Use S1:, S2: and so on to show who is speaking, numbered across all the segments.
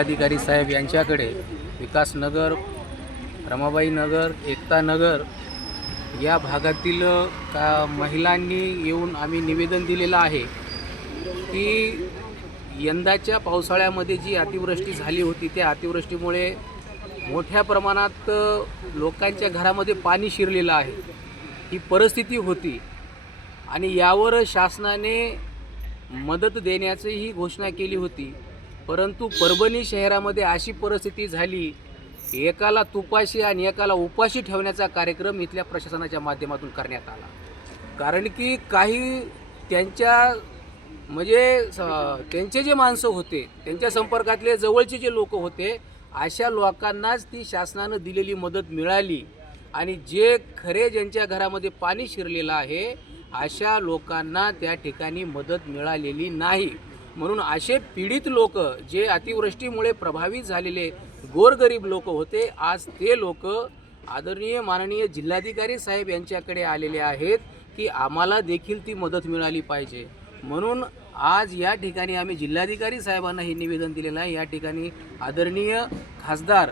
S1: अधिकारी साहेब यांच्याकडे विकासनगर रमाबाई नगर एकता नगर या भागातील का महिलांनी येऊन आम्ही निवेदन दिलेलं आहे की यंदाच्या पावसाळ्यामध्ये जी अतिवृष्टी झाली होती त्या अतिवृष्टीमुळे मोठ्या प्रमाणात लोकांच्या घरामध्ये पाणी शिरलेलं आहे. ही परिस्थिती होती आणि यावर शासनाने मदत देण्याचीही घोषणा केली होती. परंतु परभणी शहरामध्ये अशी परिस्थिती झाली एकाला तुपाशी आणि एकाला उपाशी ठेवण्याचा कार्यक्रम इथल्या प्रशासनाच्या माध्यमातून करण्यात आला. कारण की काही त्यांच्या म्हणजे स- त्यांचे जे माणसं होते त्यांच्या संपर्कातले जवळचे जे लोक होते अशा लोकांनाच ती शासनानं दिलेली मदत मिळाली. आणि जे खरे ज्यांच्या घरामध्ये पाणी शिरलेलं आहे अशा लोकांना त्या ठिकाणी मदत मिळालेली नाही. म्हणून असे पीडित लोक जे अतिवृष्टीमुळे प्रभावित झालेले गोरगरीब लोक होते आज ते लोक आदरणीय माननीय जिल्हाधिकारी साहेब यांच्याकडे आलेले आहेत की आम्हाला देखील ती मदत मिळाली पाहिजे. म्हणून आज या ठिकाणी आम्ही जिल्हाधिकारी साहेबांना हे निवेदन दिलेलं आहे. या ठिकाणी आदरणीय खासदार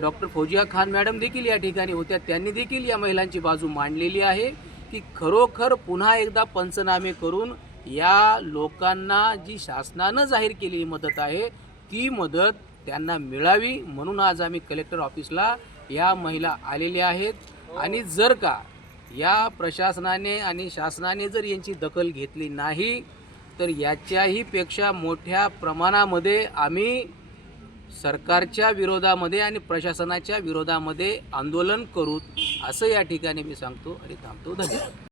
S1: डॉक्टर फौजिया खान मॅडम देखील या ठिकाणी होत्या. त्यांनी देखील या महिलांची बाजू मांडलेली आहे की खरोखर पुन्हा एकदा पंचनामे करून या लोकांना जी शासनानं जाहीर केलेली मदत आहे ती मदत त्यांना मिळावी म्हणून आज आम्ही कलेक्टर ऑफिसला या महिला आलेल्या आहेत. आणि जर का या प्रशासनाने आणि शासनाने जर यांची दखल घेतली नाही तर याच्याही पेक्षा मोठ्या प्रमाणामध्ये आम्ही सरकारच्या विरोधामध्ये आणि प्रशासनाच्या विरोधामध्ये आंदोलन करू असं या ठिकाणी मी सांगतो आणि थांबतो. धन्यवाद.